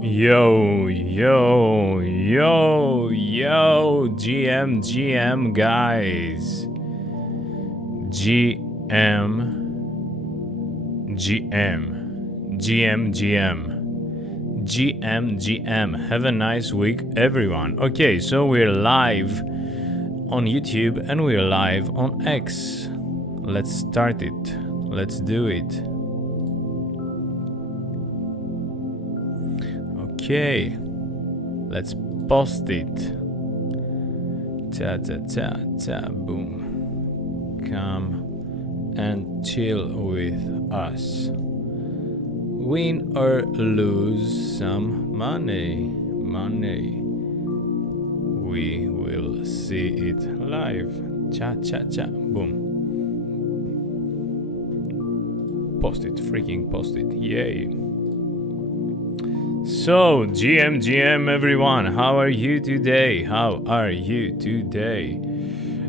Yo, yo, yo, yo, GM, guys. GM. Have a nice week, everyone. Okay, so we're live on YouTube and we're live on X. Let's start it. Let's do it. Okay, let's post it. Boom. Come and chill with us. Win or lose some money. We will see it live. Boom. Post it, freaking post it. Yay. So, GM, everyone, how are you today?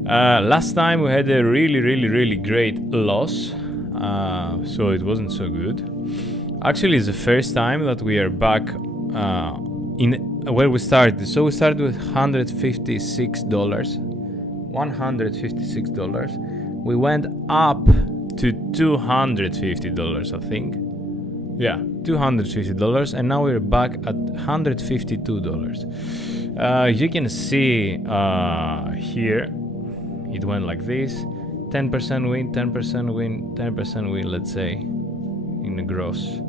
Last time we had a really great loss, so it wasn't so good. Actually, it's the first time that we are back in where we started. So we started with $156. We went up to $250, I think. Yeah, $250, and now we're back at $152. You can see here it went like this: 10% win, 10% win, 10% win, let's say, in the gross.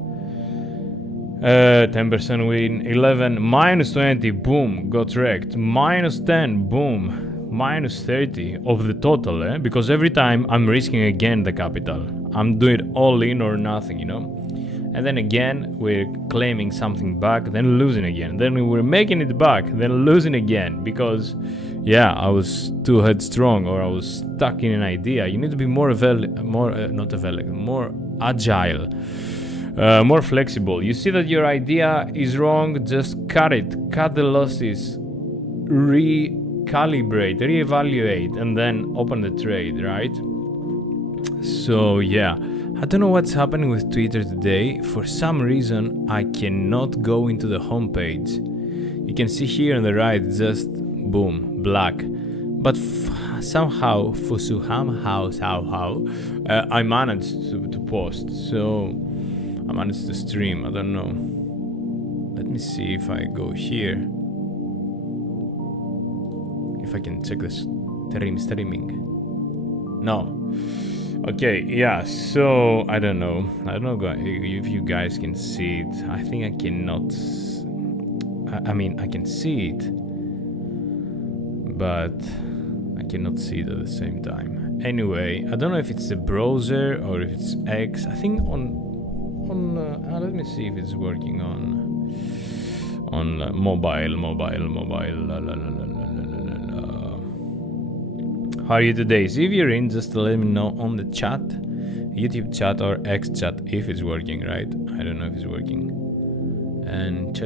10% win, 11, minus 20, boom, got wrecked, minus 10, boom, minus 30 of the total, because every time I'm risking again the capital. I'm doing all in or nothing, you know. And then again, we're claiming something back, then losing again. Then we're making it back, then losing again. Because, yeah, I was too headstrong, or I was stuck in an idea. You need to be more agile, more flexible. You see that your idea is wrong, just cut it. Cut the losses, recalibrate, reevaluate, and then open the trade, right? So, yeah. I don't know what's happening with Twitter today. For some reason, I cannot go into the homepage. You can see here on the right, just boom, black. But somehow, I managed to post. So I managed to stream. I don't know. Let me see if I go here. If I can check this streaming. No. Okay, yeah, so I don't know if you guys can see it. I think I cannot. I mean, I can see it, but I cannot see it at the same time. Anyway, I don't know if it's the browser or if it's X. I think on let me see if it's working on mobile. How are you today? So if you're in, just let me know on the chat, YouTube chat or X chat, if it's working, right? I don't know if it's working. And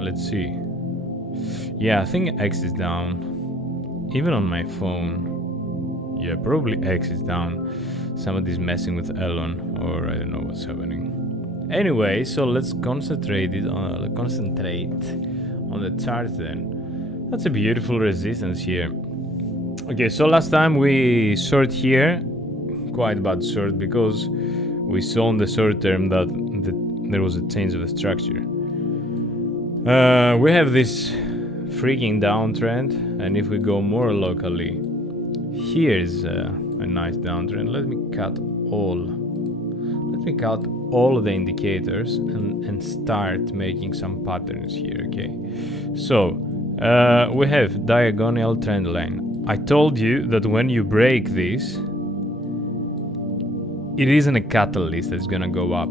let's see. Yeah, I think X is down. Even on my phone. Yeah, probably X is down. Somebody's messing with Elon, or I don't know what's happening. Anyway, so let's concentrate on the chart then. That's a beautiful resistance here. Okay, so last time we short here, quite bad short, because we saw in the short term that there was a change of the structure. We have this freaking downtrend, and if we go more locally, here's a nice downtrend. Let me cut all the indicators and start making some patterns here. Okay, so we have diagonal trend line. I told you that when you break this, it isn't a catalyst that's gonna go up.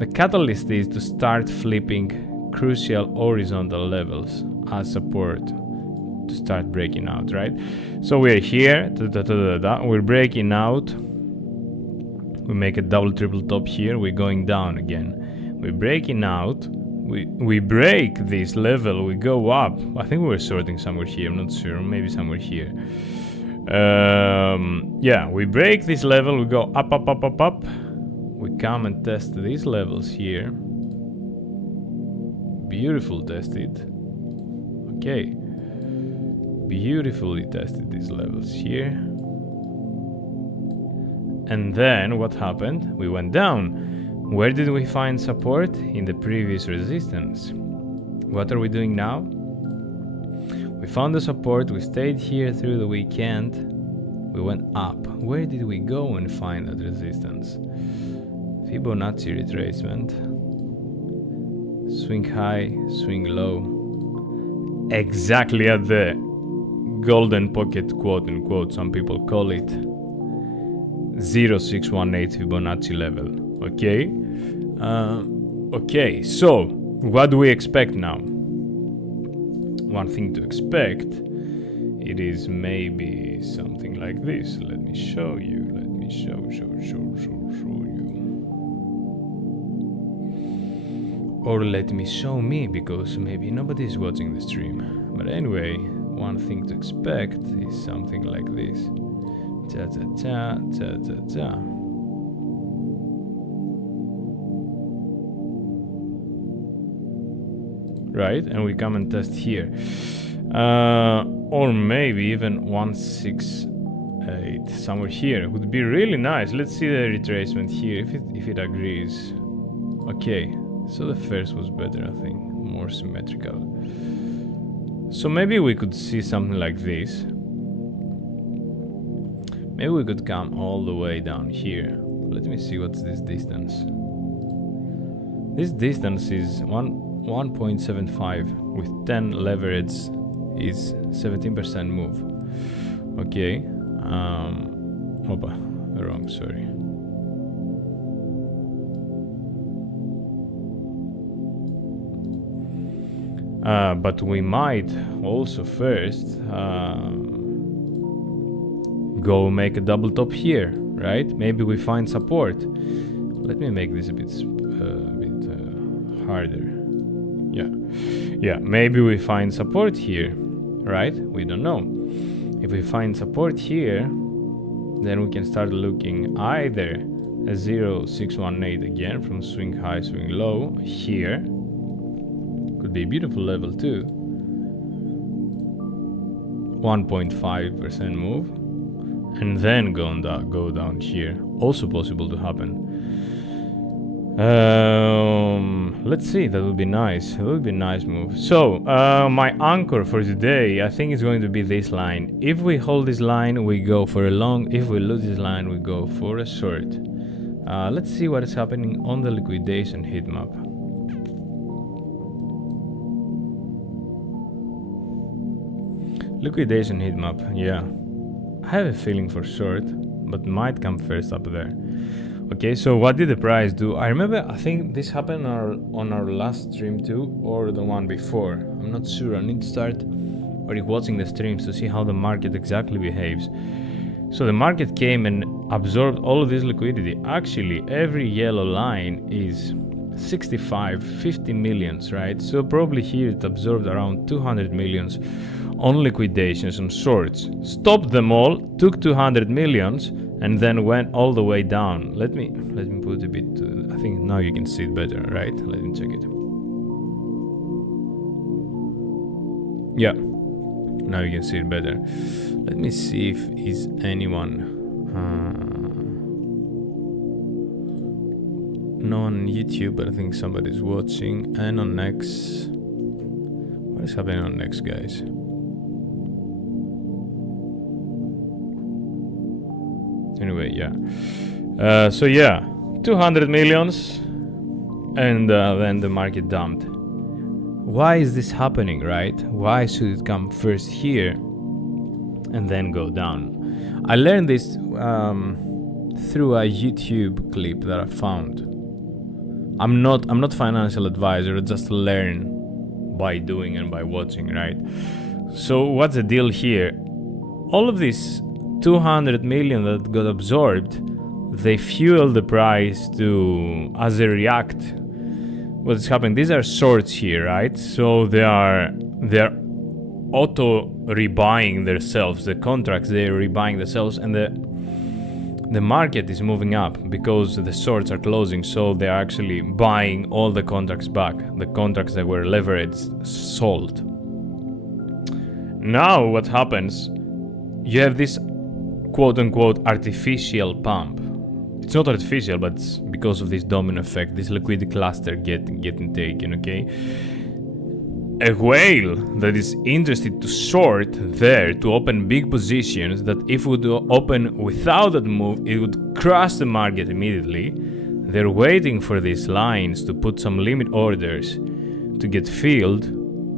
The catalyst is to start flipping crucial horizontal levels as support to start breaking out, right? So we're here, we're breaking out. We make a double triple top here, we're going down again. We're breaking out. We break this level, we go up. I think we were sorting somewhere here, I'm not sure, maybe somewhere here. Yeah, we break this level, we go up. We come and test these levels here. Beautiful tested. Okay. Beautifully tested these levels here. And then what happened? We went down. Where did we find support? In the previous resistance. What are we doing now? We found the support. We stayed here through the weekend. We went up. Where did we go and find that resistance? Fibonacci retracement. Swing high, swing low. Exactly at the golden pocket, quote unquote, some people call it. 0618 Fibonacci level. Okay. Okay, so what do we expect now? One thing to expect, it is maybe something like this. Let me show you. Let me show you. Or let me show me, because maybe nobody is watching the stream. But anyway, one thing to expect is something like this. Ta ta ta ta ta ta. Right, and we come and test here. Or maybe even 168 somewhere here would be really nice. Let's see the retracement here if it agrees. Okay, so the first was better, I think, more symmetrical. So maybe we could see something like this. Maybe we could come all the way down here. Let me see what's this distance. This distance is 1.75 with 10 leverage is 17% move. Okay. Opa, wrong, sorry. But we might also first go make a double top here, right? Maybe we find support. Let me make this a bit harder. Yeah, maybe we find support here, right? We don't know. If we find support here, then we can start looking either a 0618 again from swing high, swing low here. Could be a beautiful level too. 1.5% move, and then go down here. Also possible to happen. Let's see, that would be nice. It would be a nice move. So my anchor for today, I think, is going to be this line. If we hold this line, we go for a long. If we lose this line, we go for a short. Let's see what is happening on the liquidation heat map. Liquidation heat map, yeah. I have a feeling for short, but might come first up there. Okay, so what did the price do? I remember, I think this happened on our last stream too, or the one before. I'm not sure. I need to start watching the streams to see how the market exactly behaves. So the market came and absorbed all of this liquidity. Actually, every yellow line is 50 millions, right? So probably here it absorbed around 200 millions on liquidations on shorts. Stopped them all, took 200 millions, and then went all the way down. Let me put a bit. I think now you can see it better, right? Let me check it. Yeah, now you can see it better. Let me see if is anyone. No one on YouTube, but I think somebody's watching. And on MEXC. What is happening on MEXC, guys? Anyway, yeah. So yeah, 200 millions, and then the market dumped. Why is this happening, right? Why should it come first here and then go down? I learned this through a YouTube clip that I found. I'm not financial advisor, I just learn by doing and by watching, right? So what's the deal here? All of this 200 million that got absorbed, they fuel the price to, as they react, what's happening. These are shorts here, right? So they're auto rebuying themselves, the contracts, they're rebuying themselves, and the market is moving up because the shorts are closing, so they're actually buying all the contracts back, the contracts that were leveraged sold. Now what happens, you have this quote-unquote artificial pump. It's not artificial, but it's because of this domino effect, this liquidity cluster getting taken, okay? A whale that is interested to short there, to open big positions, that if it would open without that move, it would crash the market immediately. They're waiting for these lines to put some limit orders to get filled,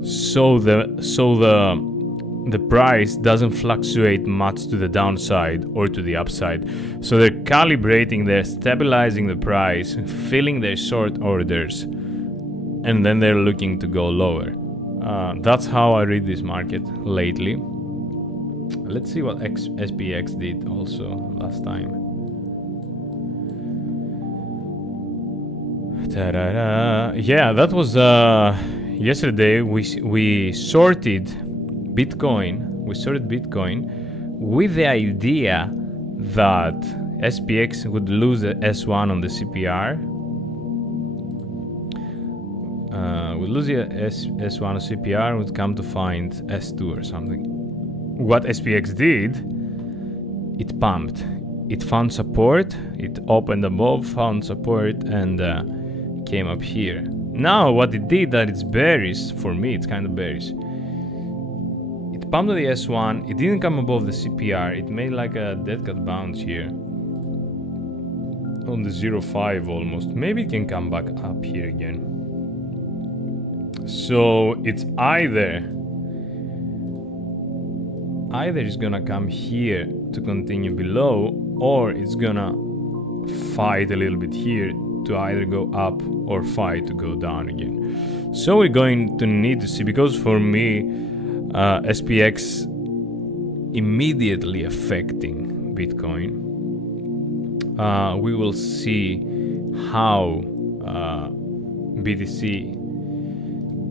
so the price doesn't fluctuate much to the downside or to the upside. So they're calibrating, they're stabilizing the price, filling their short orders, and then they're looking to go lower. That's how I read this market lately. Let's see what SPX did also last time. Ta-da-da. Yeah, that was yesterday. We shorted Bitcoin. We shorted Bitcoin with the idea that SPX would lose the S1 on the CPR. Would lose the S1 on CPR, would come to find S2 or something. What SPX did, it pumped. It found support, it opened above, found support, and came up here. Now what it did, that it's bearish, for me it's kind of bearish. It pumped the S1, it didn't come above the CPR, it made like a dead cat bounce here. On the 0.5 almost. Maybe it can come back up here again. So it's either it's gonna come here to continue below, or it's gonna fight a little bit here to either go up or fight to go down again. So we're going to need to see, because for me SPX immediately affecting Bitcoin. We will see how BTC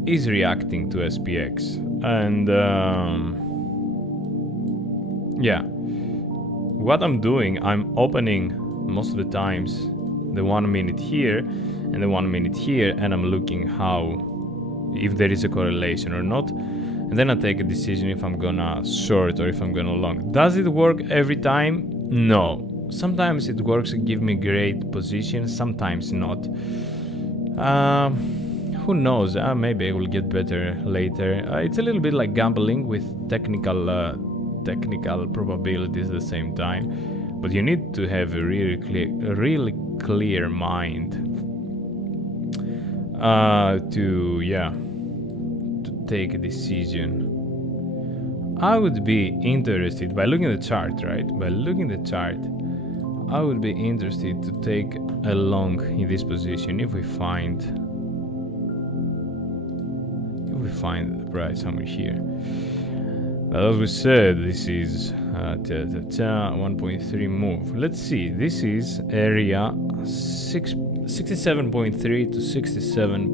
is reacting to SPX, and yeah, what I'm doing, I'm opening most of the times the 1 minute here and the 1 minute here, and I'm looking if there is a correlation or not, and then I take a decision if I'm gonna short or if I'm gonna long. Does it work every time? No. Sometimes it works and give me great positions, sometimes not. Who knows? Maybe I will get better later. It's a little bit like gambling with technical probabilities at the same time, but you need to have a really clear mind to take a decision. I would be interested, by looking at the chart, right? By looking at the chart, I would be interested to take a long in this position if we find the price somewhere here. As we said, this is 1.3 move. Let's see, this is area 67.3 to 67.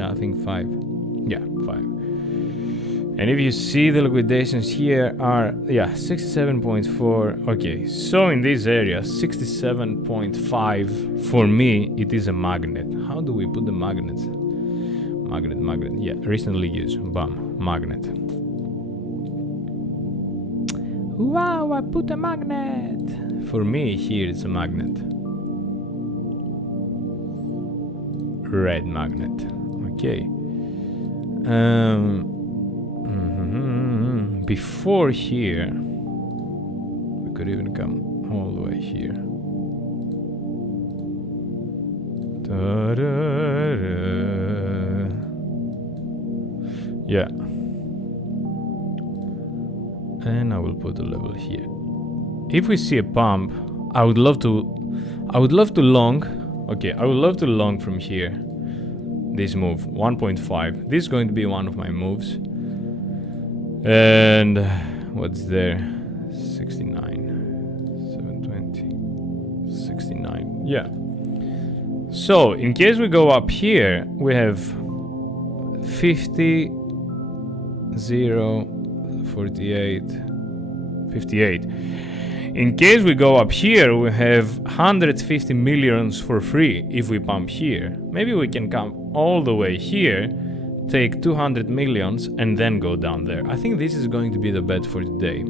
I think 5. Yeah, 5. And if you see, the liquidations here are 67.4. Okay, so in this area 67.5, for me it is a magnet. How do we put the magnets? Magnet, yeah, recently used. Bam, magnet. Wow, I put a magnet. For me, here it's a magnet. Red magnet. Okay. Before here, we could even come all the way here. Yeah, and I will put a level here. If we see a pump, I would love to long. Okay, I would love to long from here. This move 1.5. This is going to be one of my moves. And what's there? 69, 720, 69. Yeah. So in case we go up here, we have 50, 0, 48, 58. In case we go up here, we have 150 millions for free if we pump here. Maybe we can come all the way here, take 200 millions and then go down there. I think this is going to be the bet for today.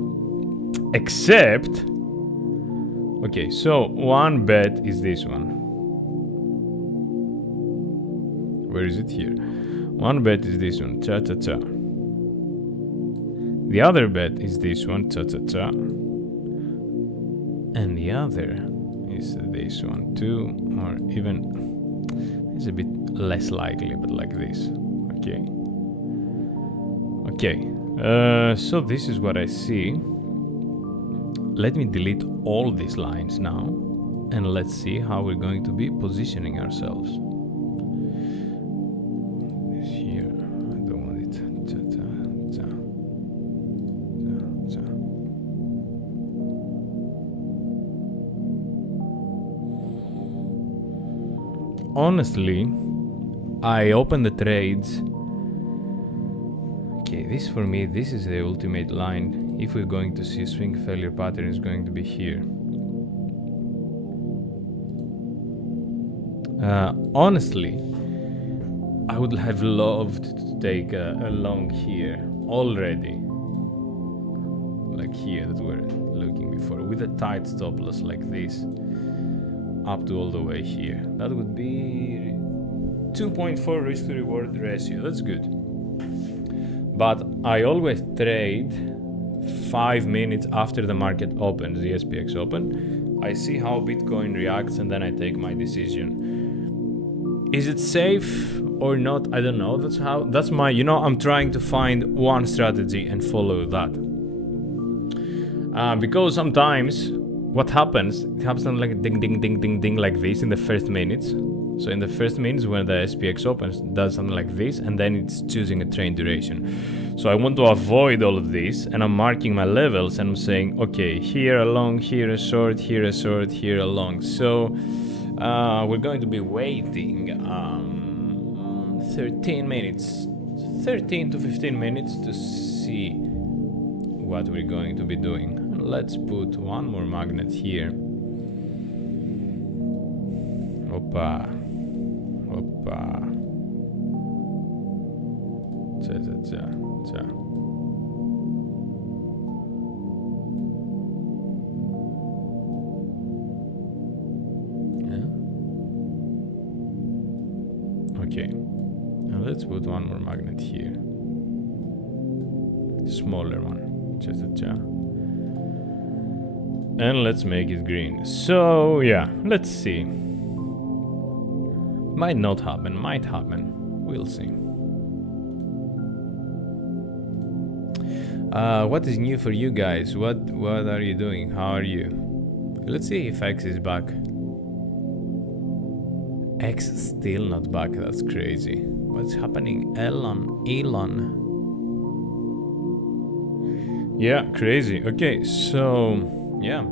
Except, okay, so one bet is this one. Where is it? Here. One bet is this one, cha-cha-cha. The other bet is this one, cha-cha-cha. And the other is this one too, or even, it's a bit less likely, but like this. Okay. Okay, so this is what I see. Let me delete all these lines now, and let's see how we're going to be positioning ourselves. This here, I don't want it. Honestly, I open the trades. Okay, this for me, this is the ultimate line. If we're going to see a swing failure pattern, is going to be here. Honestly, I would have loved to take a long here already. Like here that we're looking before, with a tight stop loss like this, up to all the way here. That would be 2.4 risk to reward ratio. That's good. But I always trade 5 minutes after the market opens, the SPX open. I see how Bitcoin reacts and then I take my decision. Is it safe or not? I don't know. That's my, I'm trying to find one strategy and follow that. Because sometimes what happens, it happens like ding, ding, ding, ding, ding, like this in the first minutes. So in the first minutes when the SPX opens, it does something like this, and then it's choosing a trade duration. So I want to avoid all of this, and I'm marking my levels, and I'm saying, okay, here a long, here a short, here a short, here a long. So we're going to be waiting 13 to 15 minutes to see what we're going to be doing. Let's put one more magnet here. Opa. Cha. Yeah. Okay. Now let's put one more magnet here. Smaller one. Cha. And let's make it green. So yeah, let's see. Might not happen, might happen. We'll see. What is new for you guys? What are you doing? How are you? Let's see if X is back. X still not back. That's crazy. What's happening? Elon. Yeah, crazy. Okay, so yeah.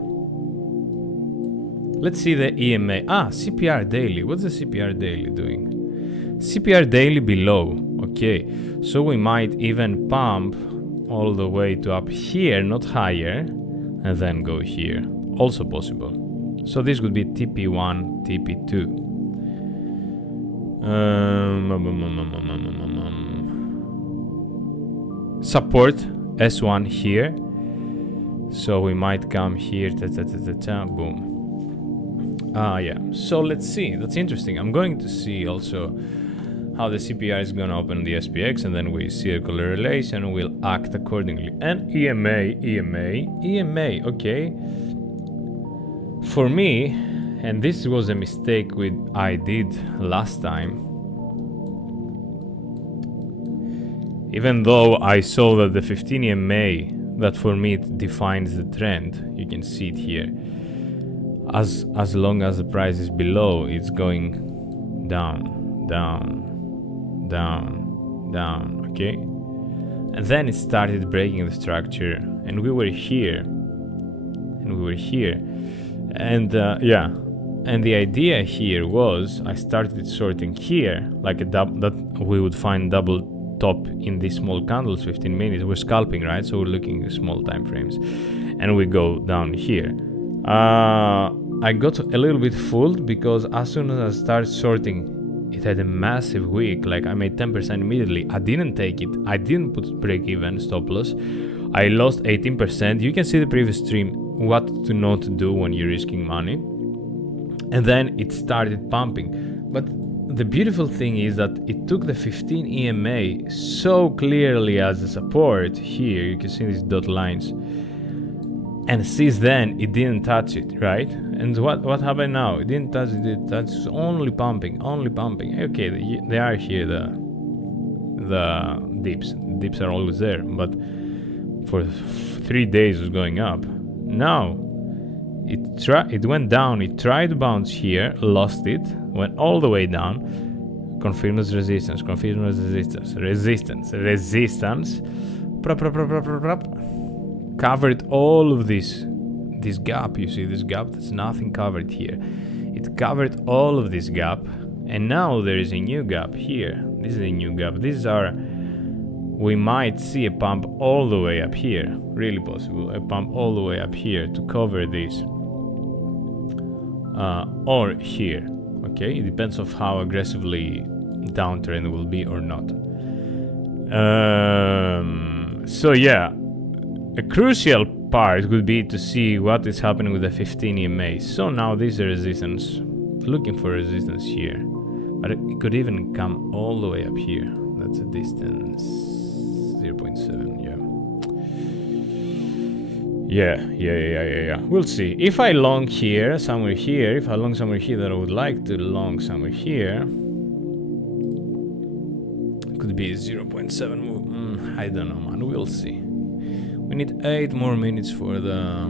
Let's see the EMA. CPR daily. What's the CPR daily doing? CPR daily below. Okay, so we might even pump all the way to up here, not higher, and then go here. Also possible. So this would be TP1, TP2. Support S1 here. So we might come here. Boom. Yeah, so let's see. That's interesting. I'm going to see also how the CPR is gonna open the SPX, and then we circular relation and we'll act accordingly. And EMA, okay. For me, and this was a mistake I did last time, even though I saw that the 15 EMA, that for me it defines the trend, you can see it here. As long as the price is below, it's going down, okay? And then it started breaking the structure, and we were here, and yeah, and the idea here was I started sorting here, like that we would find double top in these small candles, 15 minutes. We're scalping, right? So we're looking at small time frames. and we go down here. I got a little bit fooled because as soon as I started sorting, it had a massive wick. Like I made 10% immediately. I didn't take it. I didn't put break even, stop loss. I lost 18%. You can see the previous stream what to not to do when you're risking money. And then it started pumping. But the beautiful thing is that it took the 15 EMA so clearly as a support. Here you can see these dot lines. And since then, it didn't touch it, right? And what happened now? It didn't touch it, it's only pumping. Okay, they are here, the dips. Dips are always there, but for 3 days it was going up. Now, it went down, it tried to bounce here, lost it, went all the way down, confirms resistance, resistance, covered all of this gap. You see this gap? There's nothing covered here. It covered all of this gap, and now there is a new gap here. This is a new gap. We might see a pump all the way up here. Really possible. A pump all the way up here to cover this. Or here. Okay, it depends on how aggressively downtrend will be or not. So yeah. A crucial part would be to see what is happening with the 15 EMA. So now this is a resistance, looking for resistance here, but it could even come all the way up here. That's a distance 0.7. Yeah. We'll see. If I long here, somewhere here, if I long somewhere here that I would like to long somewhere here, could be 0.7 move. I don't know, man. We'll see. We need 8 more minutes for the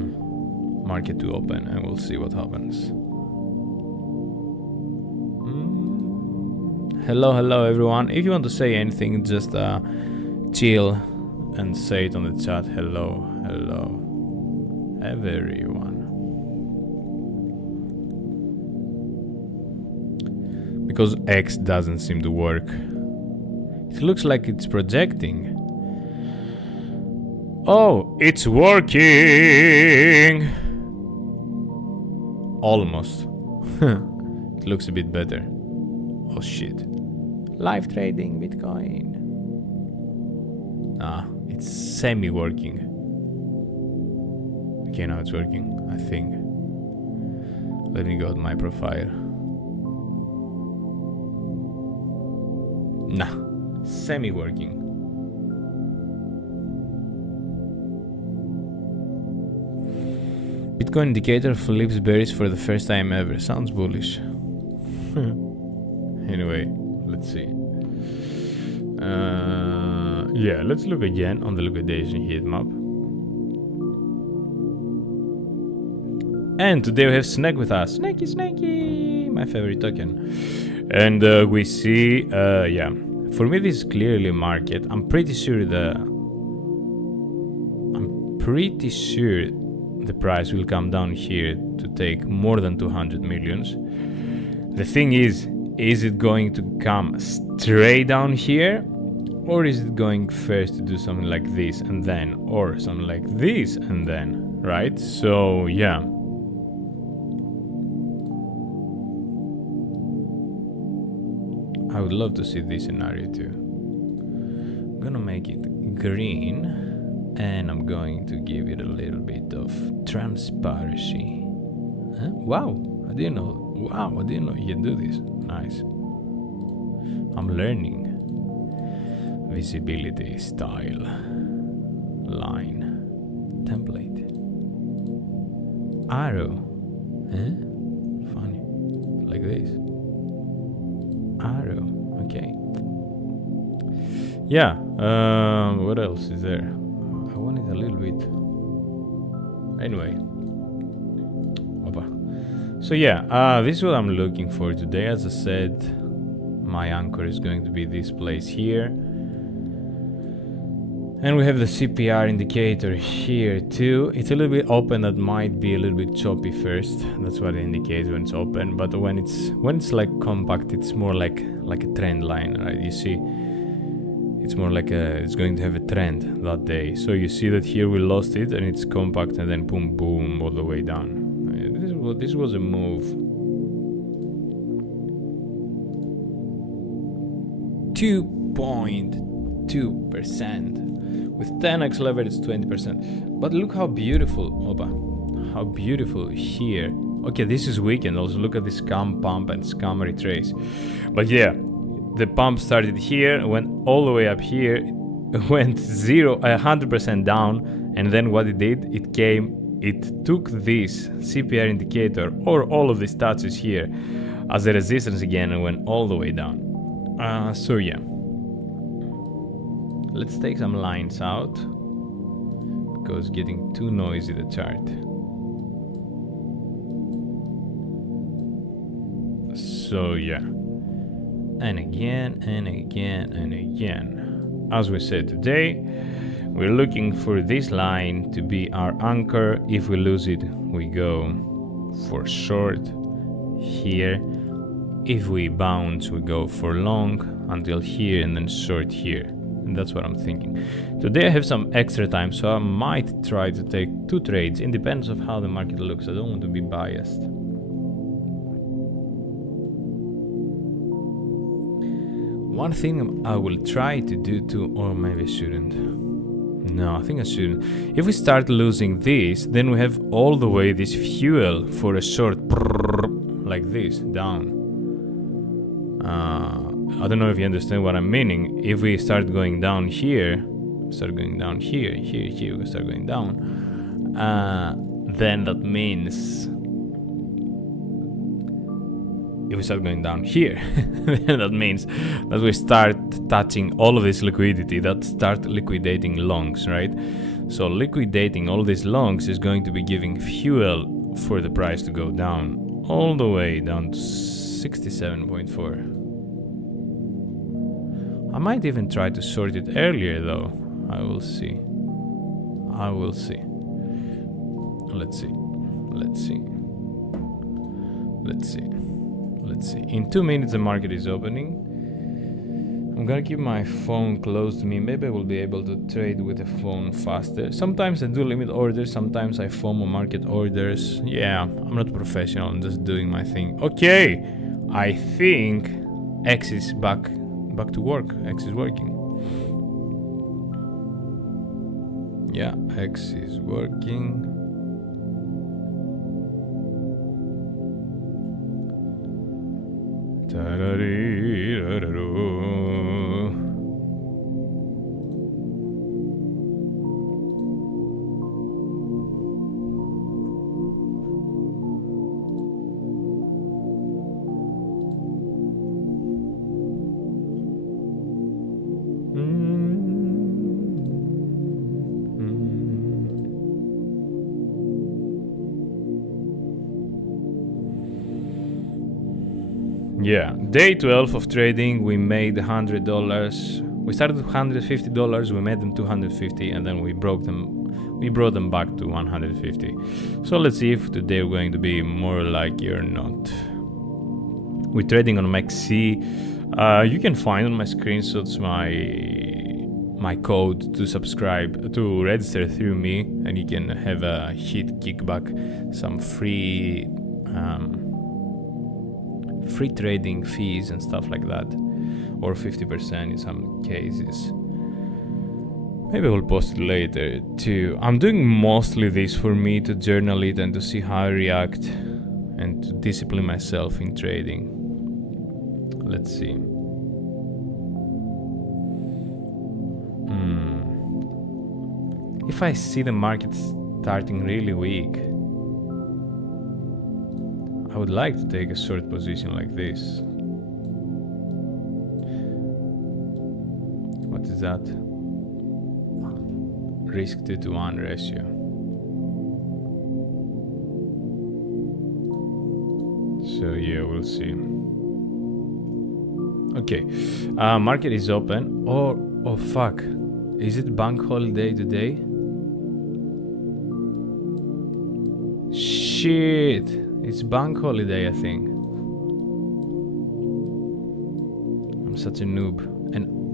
market to open, and we'll see what happens. Hello everyone. If you want to say anything, just chill and say it on the chat. Hello everyone. Because X doesn't seem to work. It looks like it's projecting. Oh, it's working! Almost. It looks a bit better. Oh shit. Live trading Bitcoin. It's semi-working. Okay, now it's working, I think. Let me go to my profile. Nah, semi-working. Bitcoin indicator flips bearish for the first time ever. Sounds bullish. Anyway, let's see. Yeah, let's look again on the liquidation heat map. And today we have Snake with us. Snakey, my favorite token. And we see, yeah, for me this is clearly a market. I'm pretty sure the price will come down here to take more than 200 millions. The thing is it going to come straight down here, or is it going first to do something like this and then, or something like this and then, right? So yeah, I would love to see this scenario too. I'm gonna make it green, and I'm going to give it a little bit of transparency. Huh? Wow, I didn't know you can do this. Nice. I'm learning. Visibility, style, line, template, arrow. Huh? Funny. Like this. Arrow. Okay. Yeah. What else is there? I want it a little bit. Anyway. Opa. So yeah, this is what I'm looking for today. As I said, my anchor is going to be this place here. And we have the CPR indicator here too. It's a little bit open, that might be a little bit choppy first. That's what it indicates when it's open. But when it's like compact, it's more like a trend line, right? You see, it's more like it's going to have a trend that day. So you see that here we lost it and it's compact and then boom boom all the way down. This was a move. 2.2%. With 10x leverage it's 20%. But look how beautiful, how beautiful here. Okay, this is weekend. Also look at this scam pump and scam retrace. But yeah, the pump started here, went all the way up here, went 100% down, and then what it did, it took this CPR indicator or all of these touches here as a resistance again and went all the way down. So yeah, let's take some lines out because it's getting too noisy, the chart. So yeah, and again and again and again. As we said today, we're looking for this line to be our anchor. If we lose it, we go for short here. If we bounce, we go for long until here and then short here. And that's what I'm thinking. Today I have some extra time, so I might try to take 2 trades. It depends on how the market looks. I don't want to be biased. One thing I will try to do too, or maybe I shouldn't. No, I think I shouldn't. If we start losing this, then we have all the way this fuel for a short like this, down. I don't know if you understand what I'm meaning. If we start going down here, we start going down, then that means if we start going down here, then that means that we start touching all of this liquidity, that start liquidating longs, right? So liquidating all these longs is going to be giving fuel for the price to go down, all the way down to 67.4. I might even try to short it earlier though. I will see. Let's see. In 2 minutes the market is opening. I'm gonna keep my phone close to me. Maybe I will be able to trade with the phone faster. Sometimes I do limit orders, sometimes I FOMO market orders. Yeah, I'm not professional, I'm just doing my thing. Okay, I think X is back to work. X is working. Yeah, X is working. Yeah, day 12 of trading, we made $100. We started with $150, we made them $250, and then we brought them back to 150. So let's see if today we're going to be more lucky or not. We're trading on MEXC. You can find on my screenshots my code to subscribe, to register through me, and you can have a hit kickback, some free trading fees and stuff like that, or 50% in some cases. Maybe I will post it later too. I'm doing mostly this for me to journal it and to see how I react and to discipline myself in trading. Let's see. If I see the market starting really weak, I would like to take a short position like this. What is that? Risk 2-to-1 ratio. So yeah, we'll see. Okay, market is open. Oh fuck, is it bank holiday today? Shit, it's bank holiday, I think. I'm such a noob. And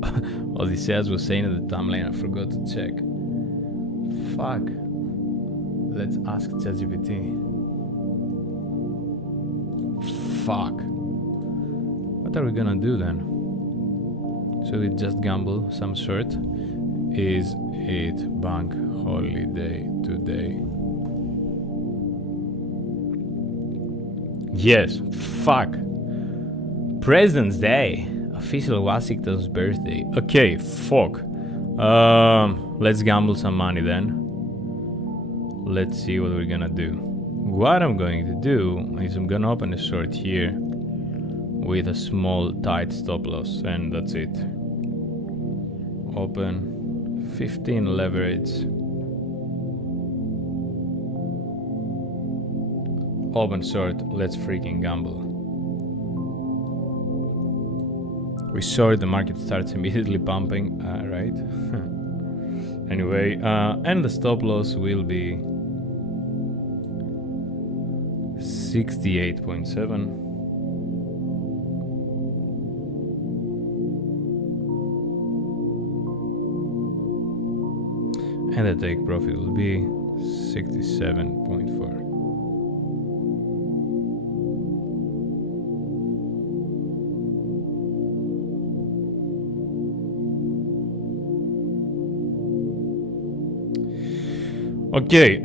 Odysseus was saying in the thumbnail. I forgot to check. Fuck. Let's ask ChatGPT. Fuck. What are we gonna do then? So we just gamble some sort. Is it bank holiday today? Yes. Fuck. President's Day. Official Washington's birthday. Okay, fuck. Let's gamble some money then. Let's see what we're gonna do. What I'm going to do is I'm gonna open a short here with a small tight stop loss, and that's it. Open 15 leverage. Open short, let's freaking gamble. We saw it, the market starts immediately pumping, right? Anyway, and the stop loss will be 68.7. And the take profit will be 67.4. Okay,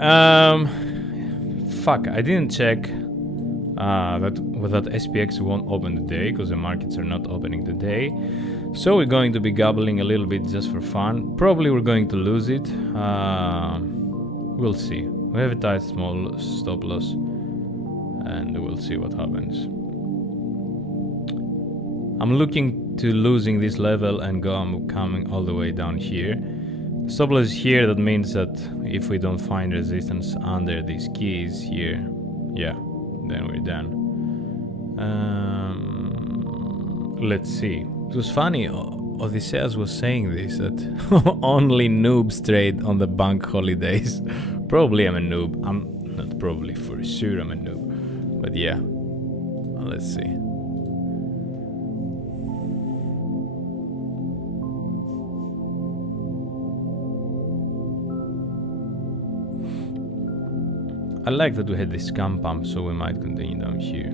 fuck, I didn't check that SPX won't open today because the markets are not opening today. So we're going to be gobbling a little bit just for fun. Probably we're going to lose it. We'll see. We have a tight small stop loss and we'll see what happens. I'm looking to losing this level and coming all the way down here. Stop loss here, that means that if we don't find resistance under these keys here, yeah, then we're done. Let's see. It was funny, Odysseus was saying this, that only noobs trade on the bank holidays. Probably I'm a noob. I'm not probably, for sure I'm a noob. But yeah, let's see. I like that we had this scam pump, so we might continue down here.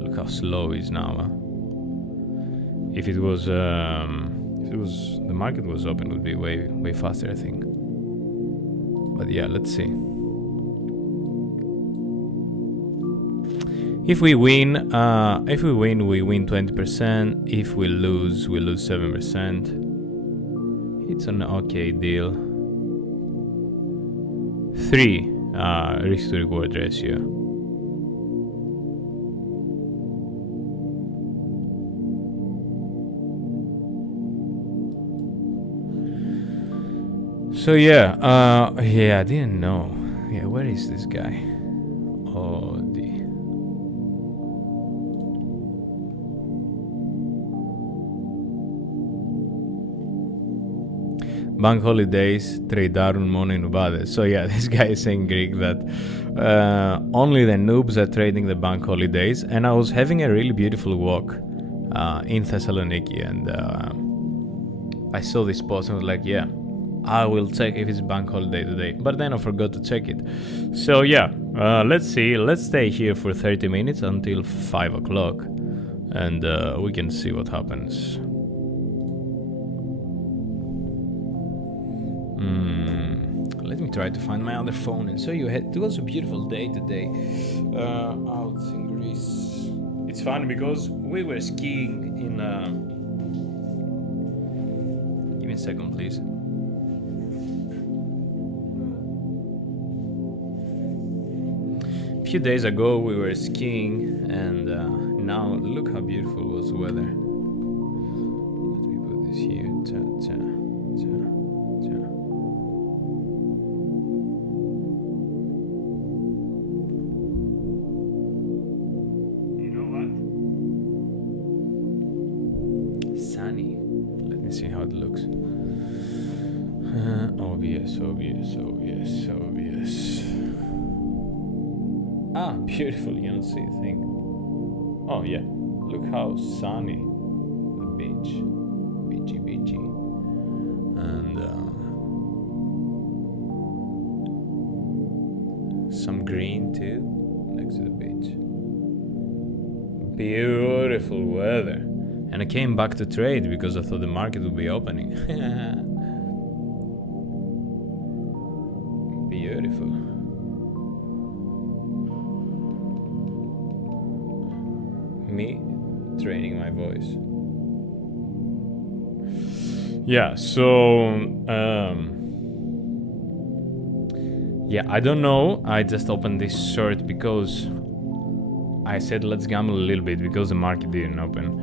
Look how slow it is now. Huh? If it was, the market was open, it would be way faster, I think. But yeah, let's see. If we win, we win 20%. If we lose 7%. It's an okay deal. 3. Risk to reward ratio. So yeah, I didn't know. Yeah, where is this guy? Oh, bank holidays τρεϊντάρουν μόνο οι νουμπάδες. So yeah, this guy is saying Greek that only the noobs are trading the bank holidays. And I was having a really beautiful walk in Thessaloniki, and I saw this post and I was like, yeah, I will check if it's bank holiday today. But then I forgot to check it. So yeah, let's see. Let's stay here for 30 minutes until 5 o'clock, and we can see what happens. Let me try to find my other phone and show you. It was a beautiful day today out in Greece. It's funny because we were skiing in give me a second, please. A few days ago we were skiing, and now look how beautiful was the weather. Let me put this here. Sunny. Let me see how it looks. Obvious. Ah, beautiful. You cannot see a thing. Oh yeah, look how sunny the beach. green too, next to the beach. Beautiful weather. And I came back to trade because I thought the market would be opening. Beautiful. Me training my voice. Yeah, so yeah, I don't know. I just opened this short because I said let's gamble a little bit because the market didn't open.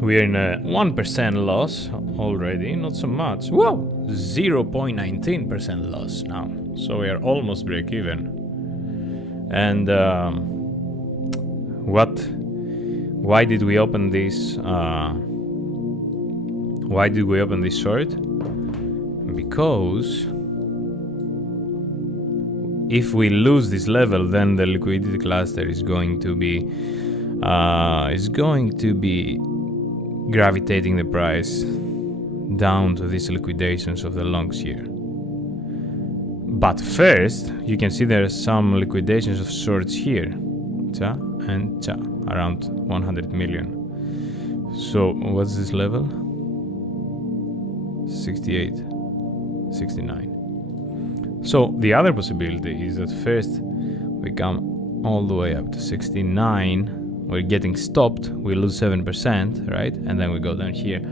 We're in a 1% loss already, not so much. Whoa, 0.19% loss now. So we are almost break even. And why did we open this? Why did we open this short? Because if we lose this level, then the liquidity cluster is going to be gravitating the price down to these liquidations of the longs here. But first, you can see there are some liquidations of shorts here, cha and cha, around 100 million. So what's this level? 68, 69. So the other possibility is that first we come all the way up to 69, we're getting stopped, we lose 7%, right? And then we go down here.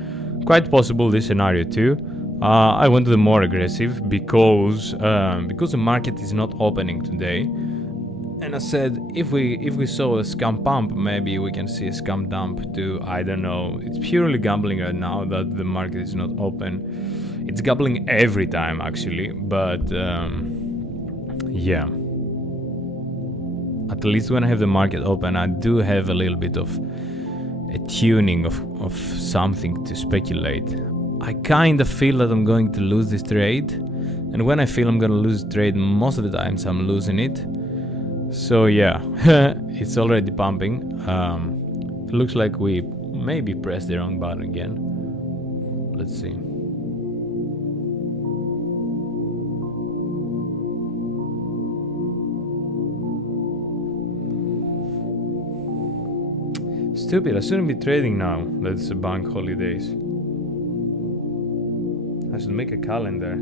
Quite possible this scenario too. I went to the more aggressive because the market is not opening today. And I said if we saw a scam pump, maybe we can see a scam dump too. I don't know. It's purely gambling right now that the market is not open. It's gambling every time actually, but yeah. At least when I have the market open, I do have a little bit of a tuning of something to speculate. I kind of feel that I'm going to lose this trade, and when I feel I'm going to lose the trade, most of the times I'm losing it. So yeah, it's already pumping. It looks like we maybe pressed the wrong button again. Let's see. Stupid, I shouldn't be trading now. That's a bank holidays. I should make a calendar.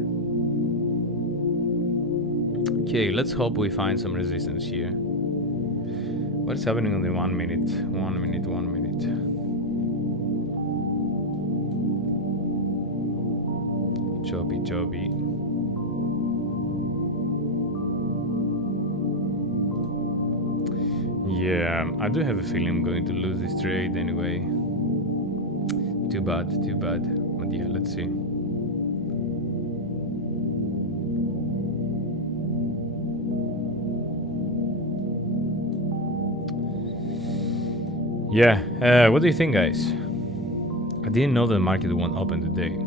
Okay, let's hope we find some resistance here. What's happening on the 1 minute? 1 minute, 1 minute. Choppy, choppy. Yeah, I do have a feeling I'm going to lose this trade anyway. Too bad, too bad. But yeah, let's see. Yeah, what do you think, guys? I didn't know the market won't open today.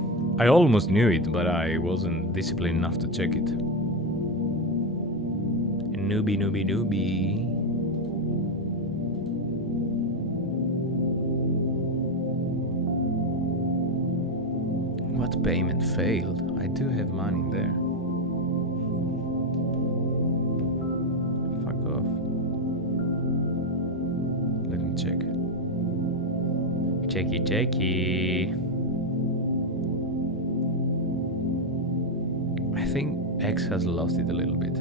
I almost knew it, but I wasn't disciplined enough to check it. Newbie, newbie, newbie. What payment failed? I do have money in there. Fuck off. Let me check. Checky, checky. I think X has lost it a little bit.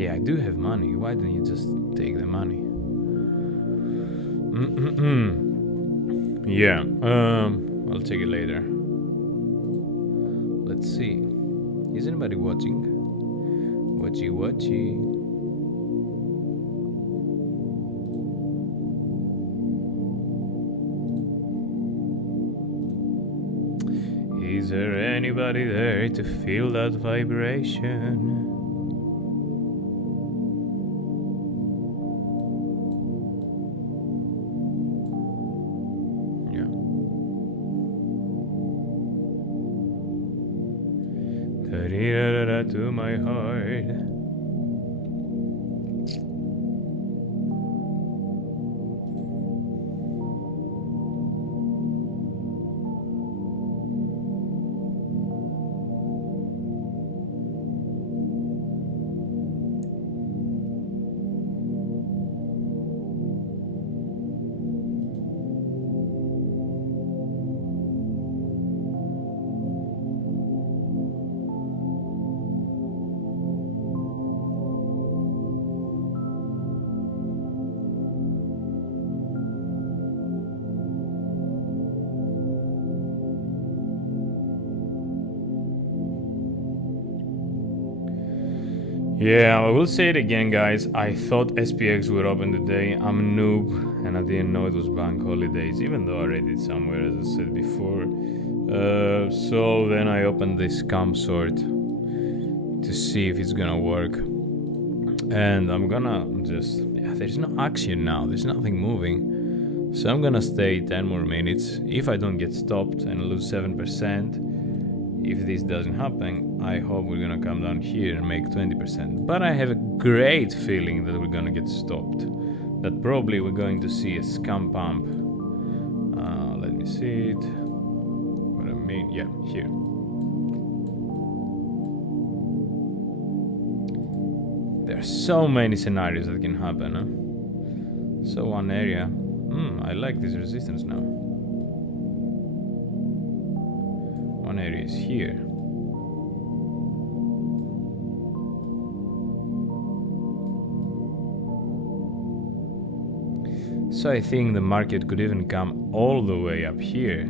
Yeah, I do have money. Why don't you just take the money? Yeah, I'll check it later. Let's see. Is anybody watching? Watchy, watchy. Is there anybody there to feel that vibration? To my heart. Yeah, I will say it again, guys. I thought SPX would open today. I'm a noob, and I didn't know it was bank holidays, even though I read it somewhere, as I said before. So then I opened this scam sort to see if it's gonna work. And I'm gonna just... yeah, there's no action now. There's nothing moving. So I'm gonna stay 10 more minutes. If I don't get stopped and lose 7%, if this doesn't happen, I hope we're gonna come down here and make 20%. But I have a great feeling that we're gonna get stopped. That probably we're going to see a scam pump. Let me see it. What I mean, yeah, here. There are so many scenarios that can happen, huh? So one area. I like this resistance now. One area is here. So I think the market could even come all the way up here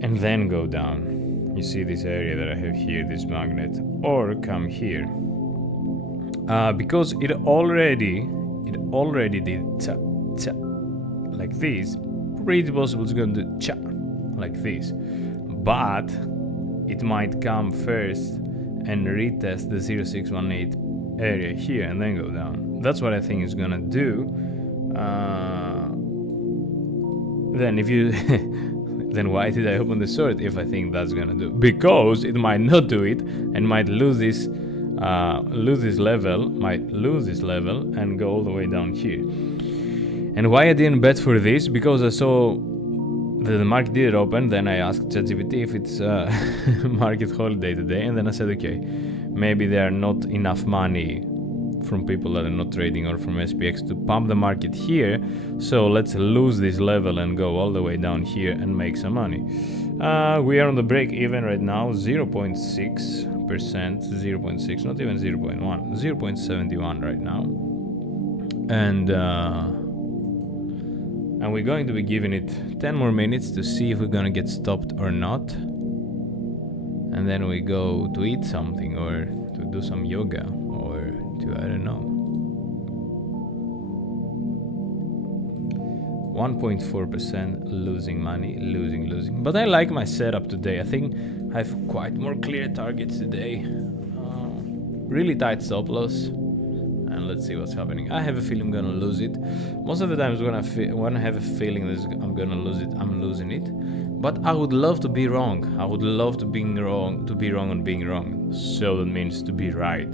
and then go down. You see this area that I have here, this magnet, or come here. Because it already did cha cha like this. Pretty possible it's going to do cha like this, but it might come first and retest the 0618 area here and then go down. That's what I think it's gonna do. Then if you then why did I open the short if I think that's gonna do? Because it might not do it and might lose this level and go all the way down here. And why I didn't bet for this? Because I saw that the market did open. Then I asked ChatGPT if it's market holiday today, and then I said, okay, maybe there are not enough money from people that are not trading or from SPX to pump the market here. So let's lose this level and go all the way down here and make some money. We are on the break even right now, 0.6%, 0.6, not even 0.1, 0.71 right now. And we're going to be giving it 10 more minutes to see if we're gonna get stopped or not. And then we go to eat something or to do some yoga or to, I don't know. 1.4% losing money, losing. But I like my setup today. I think I have quite more clear targets today. Really tight stop loss. And let's see what's happening. I have a feeling I'm gonna lose it. Most of the times when I have a feeling that I'm gonna lose it, I'm losing it. But I would love to be wrong. I would love to be wrong on being wrong. So that means to be right.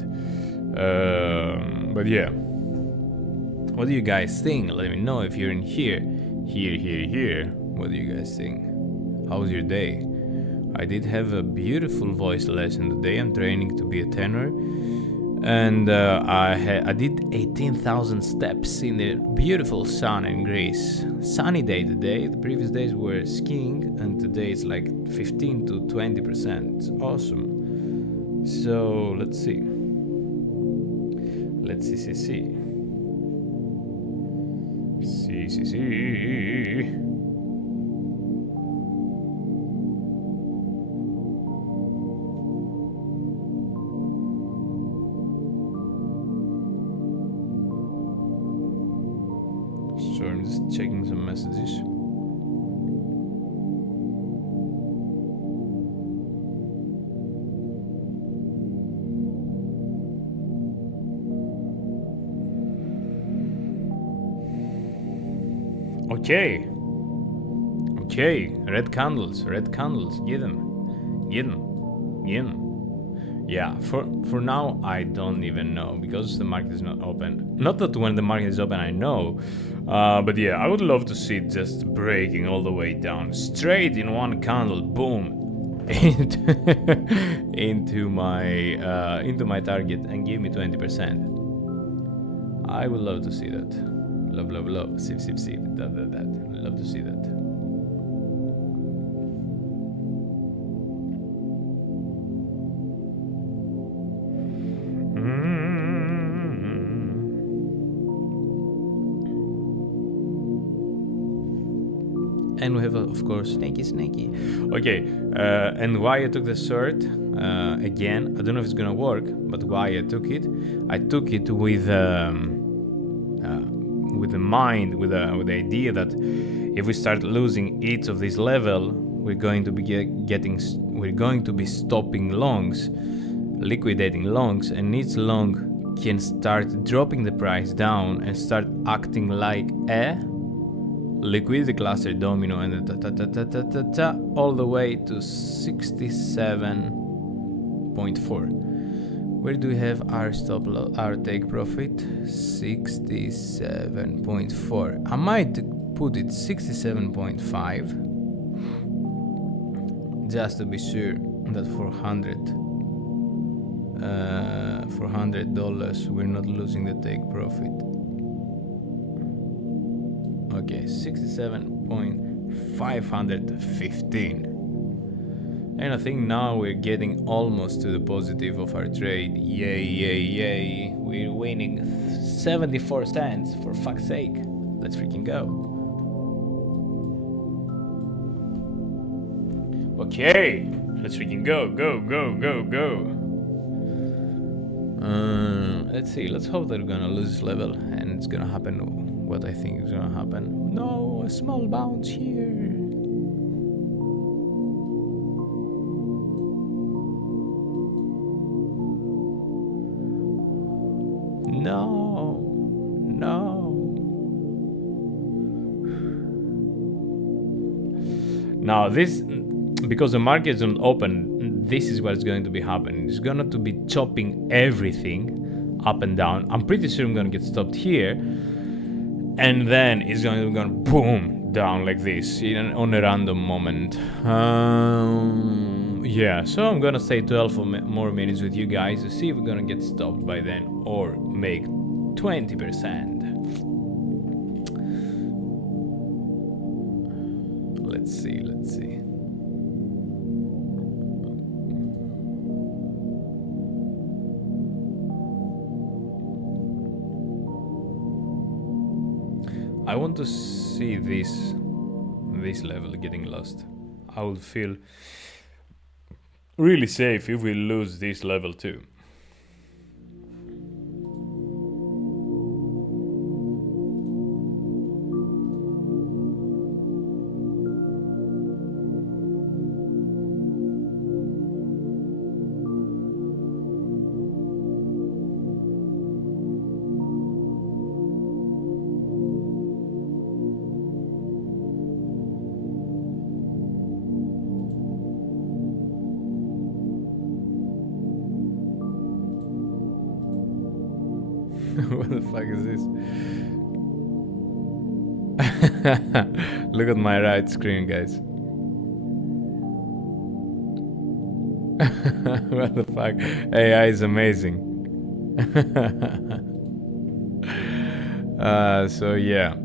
But yeah. What do you guys think? Let me know if you're in here. What do you guys think? How was your day? I did have a beautiful voice lesson today. I'm training to be a tenor. And I did 18,000 steps in the beautiful sun in Greece. Sunny day today. The previous days were skiing, and today it's like 15 to 20%. It's awesome. So let's see. See. So I'm just checking some messages. Okay, red candles, get them. Yeah, for now I don't even know, because the market is not open. Not that when the market is open I know, but yeah, I would love to see it just breaking all the way down, straight in one candle, boom, into my target and give me 20%. I would love to see that. Love, sip, that. Love to see that. And we have, of course, snaky. Okay, and why I took the short? again. I don't know if it's gonna work, but why I took it with the idea that if we start losing each of this level, we're going to be stopping longs, liquidating longs, and each long can start dropping the price down and start acting like a liquidity cluster domino, and all the way to 67.4. Where do we have our stop loss, our take profit? 67.4. I might put it 67.5 just to be sure that for $100 we're not losing the take profit. Okay, 67.515. And I think now we're getting almost to the positive of our trade. Yay, yay, yay. We're winning 74 cents, for fuck's sake. Let's freaking go. Okay, let's freaking go, go, go, go, go. Let's see, let's hope that we're gonna lose this level and it's gonna happen what I think is gonna happen. No, a small bounce here. No. Now this, because the market is not open, this is what's going to be happening. It's going to be chopping everything up and down. I'm pretty sure I'm going to get stopped here, and then it's going to boom down like this on a random moment. Yeah, so I'm gonna stay 12 more minutes with you guys to see if we're gonna get stopped by then or make 20%. Let's see. I want to see this level getting lost. I will feel really safe if we lose this level too. What the fuck is this? Look at my right screen, guys. What the fuck? AI is amazing. So yeah.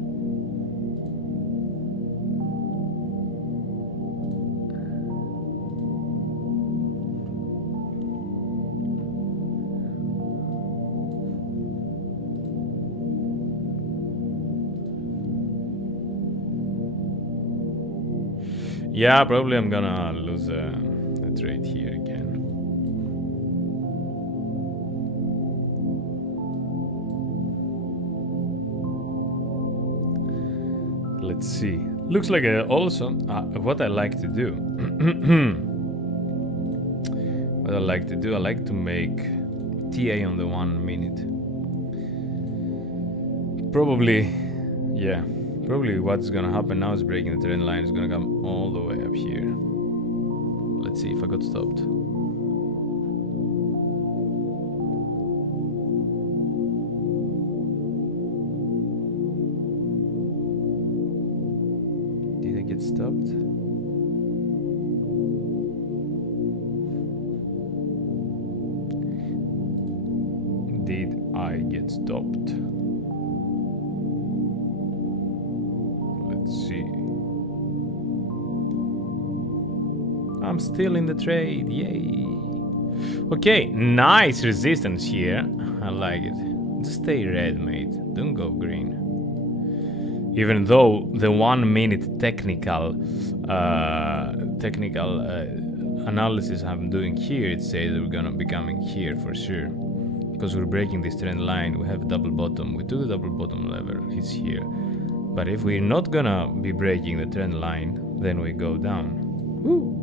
Yeah, probably I'm gonna lose a trade here again. Let's see. Looks like also what I like to do. I like to make TA on the 1 minute. Probably, yeah. Probably what's gonna happen now is breaking the trend line is gonna come all the way up here. Let's see if I got stopped. Did I get stopped? Did I get stopped? See. I'm still in the trade, yay. Okay, nice resistance here. I like it. Just stay red, mate. Don't go green. Even though the 1 minute technical analysis I'm doing here, it says that we're gonna be coming here for sure, because we're breaking this trend line. We have a double bottom. We took the double bottom level. It's here. But if we're not gonna be breaking the trend line, then we go down. Woo.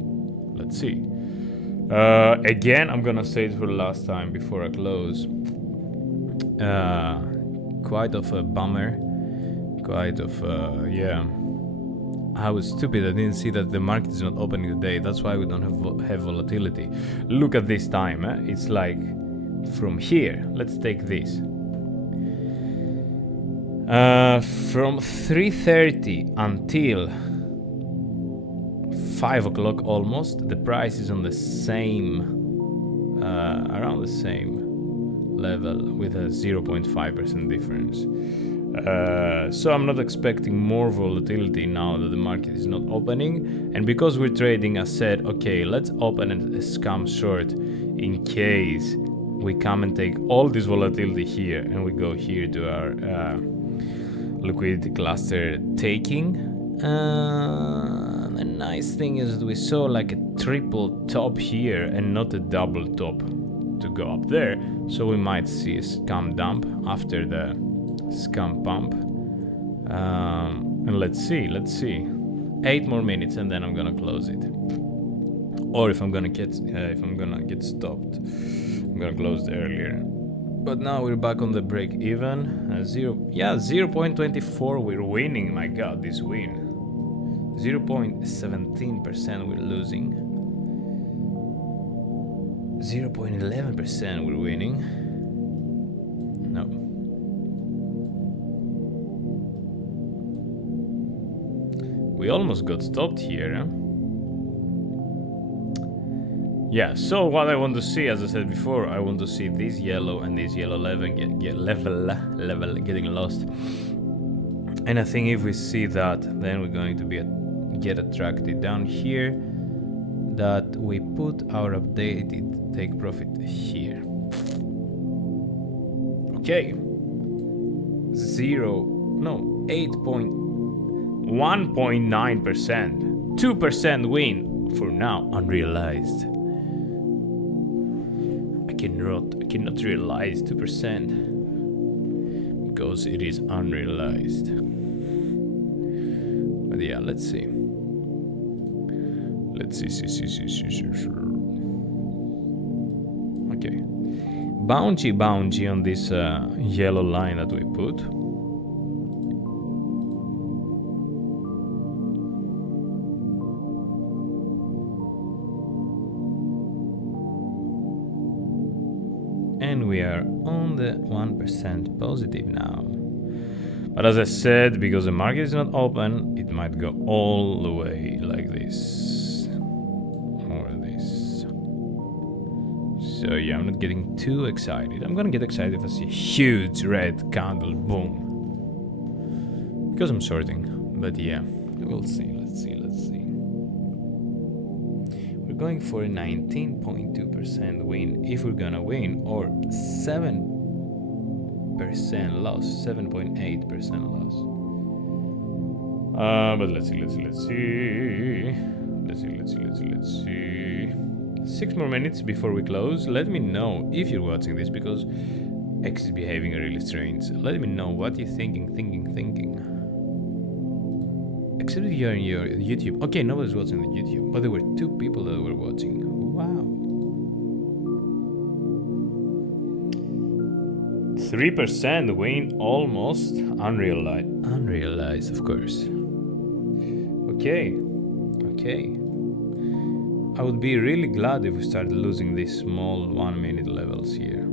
Let's see. Again, I'm gonna say it for the last time before I close. Quite of a bummer. Quite of yeah. I was stupid. I didn't see that the market is not opening today. That's why we don't have volatility. Look at this time. It's like from here. Let's take this. From 3:30 until 5 o'clock almost, the price is on the same, around the same level with a 0.5% difference. So I'm not expecting more volatility now that the market is not opening. And because we're trading, I said, okay, let's open a scam short in case we come and take all this volatility here and we go here to our liquidity cluster taking. The nice thing is that we saw like a triple top here and not a double top to go up there. So we might see a scam dump after the scam pump. And let's see. 8 more minutes and then I'm gonna close it. Or if I'm gonna get stopped, I'm gonna close it earlier. But now we're back on the break even. 0.24 we're winning. My god, this win. 0.17% we're losing. 0.11% we're winning. No. We almost got stopped here, huh? Yeah, so what I want to see, as I said before, I want to see this yellow and this yellow level getting lost. And I think if we see that, then we're going to get attracted down here, that we put our updated take profit here. Okay. 1.9%. 2% win for now, unrealized. I cannot realize 2% because it is unrealized. But yeah, let's see. See. Okay. Bouncy on this yellow line that we put. And we are on the 1% positive now. But as I said, because the market is not open, it might go all the way like this. Or this. So yeah, I'm not getting too excited. I'm gonna get excited if I see a huge red candle, boom. Because I'm shorting. But yeah, we'll see. Let's see. We're going for a 19.2% win if we're gonna win, or 7% loss, 7.8% loss. But let's see. 6 more minutes before we close. Let me know if you're watching this, because X is behaving really strange. Let me know what you're thinking. Except if you're in your YouTube. Okay, nobody's watching the YouTube, but there were 2 people that were watching. Wow. 3% win, almost unrealized, of course. Okay. I would be really glad if we started losing these small 1-minute levels here.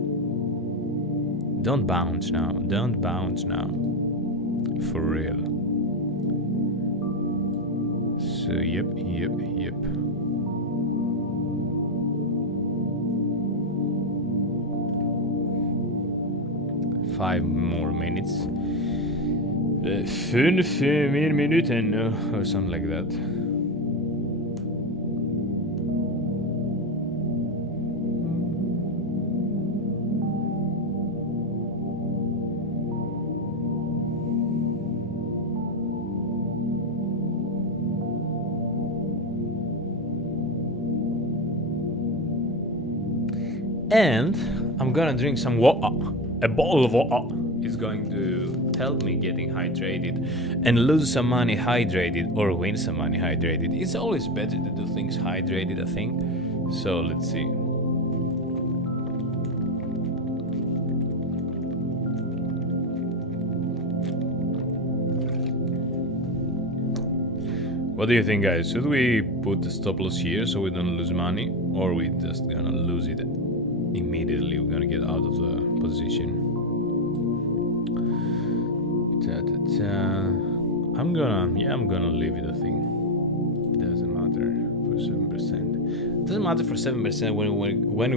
Don't bounce now. For real. So, yep. 5 more minutes. 5 mer Minuten, or something like that. And I'm gonna drink some water. A bottle of water is going to help me getting hydrated and lose some money hydrated or win some money hydrated. It's always better to do things hydrated, I think. So let's see. What do you think, guys? Should we put the stop loss here so we don't lose money, or we just gonna lose it immediately? We're gonna get out of the position. I'm gonna leave it, I think. Doesn't matter for 7%. Doesn't matter for 7% when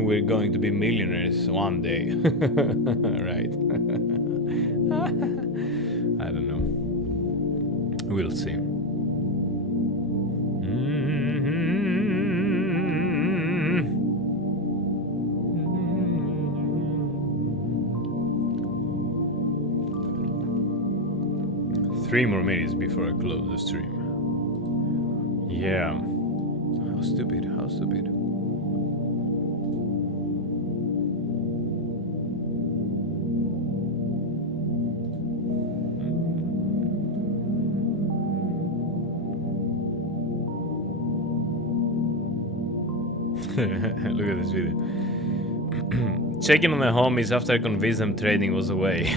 we're going to be millionaires one day. Right? I don't know. We'll see. Three more minutes before I close the stream. Yeah. How stupid, how stupid. Look at this video. Checking on the homies after I convinced them trading was away.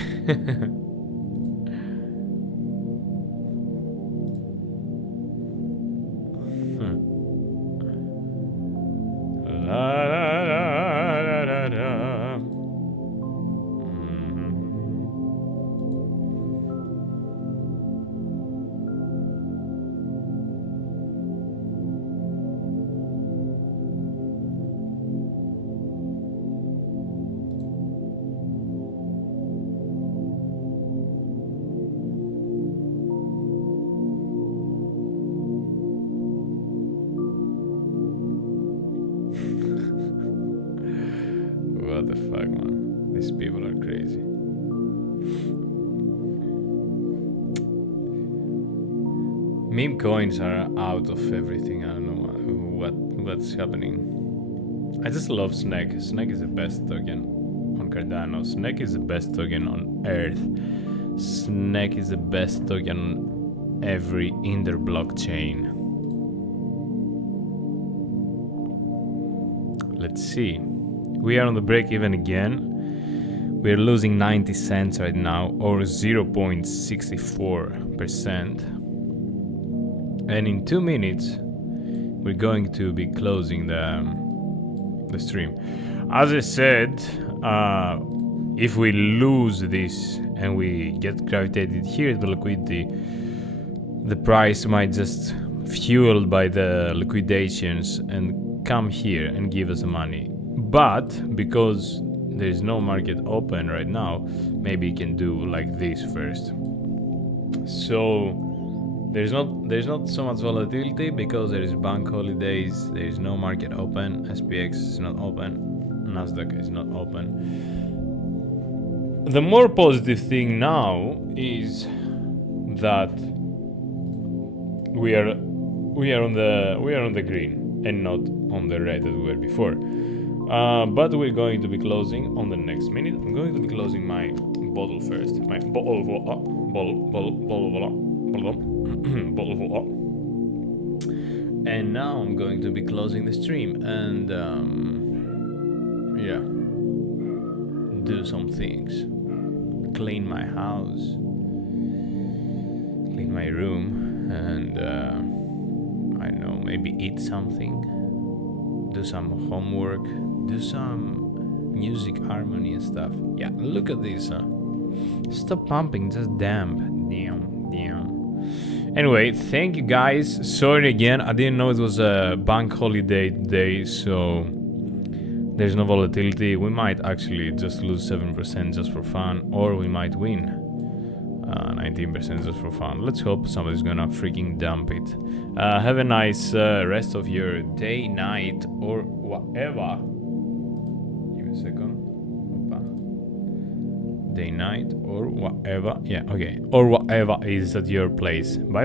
What the fuck, man? These people are crazy. Meme coins are out of everything. I don't know what's happening. I just love Snake. Snake is the best token on Cardano. Snake is the best token on Earth. Snake is the best token on every inter blockchain. Let's see. We are on the break even again. We're losing 90 cents right now, or 0.64%. And in 2 minutes, we're going to be closing the stream. As I said, if we lose this and we get gravitated here at the liquidity, the price might just fueled by the liquidations and come here and give us the money. But because there's no market open right now, maybe you can do like this first. So there's not so much volatility because there is bank holidays, there is no market open, SPX is not open, Nasdaq is not open. The more positive thing now is that we are on the green and not on the red that we were before. But we're going to be closing on the next minute. I'm going to be closing my bottle first. My bottle of water. And now I'm going to be closing the stream and yeah, do some things. Clean my house, clean my room, and I don't know, maybe eat something, do some homework, do some music harmony and stuff. Yeah, look at this. Stop pumping, just damn. Anyway, thank you guys. Sorry again, I didn't know it was a bank holiday today, so there's no volatility. We might actually just lose 7% just for fun, or we might win 19% just for fun. Let's hope somebody's gonna freaking dump it. Have a nice rest of your day, night, or whatever. Give me a second. Opa. Day, night, or whatever. Yeah, okay. Or whatever is at your place. Bye.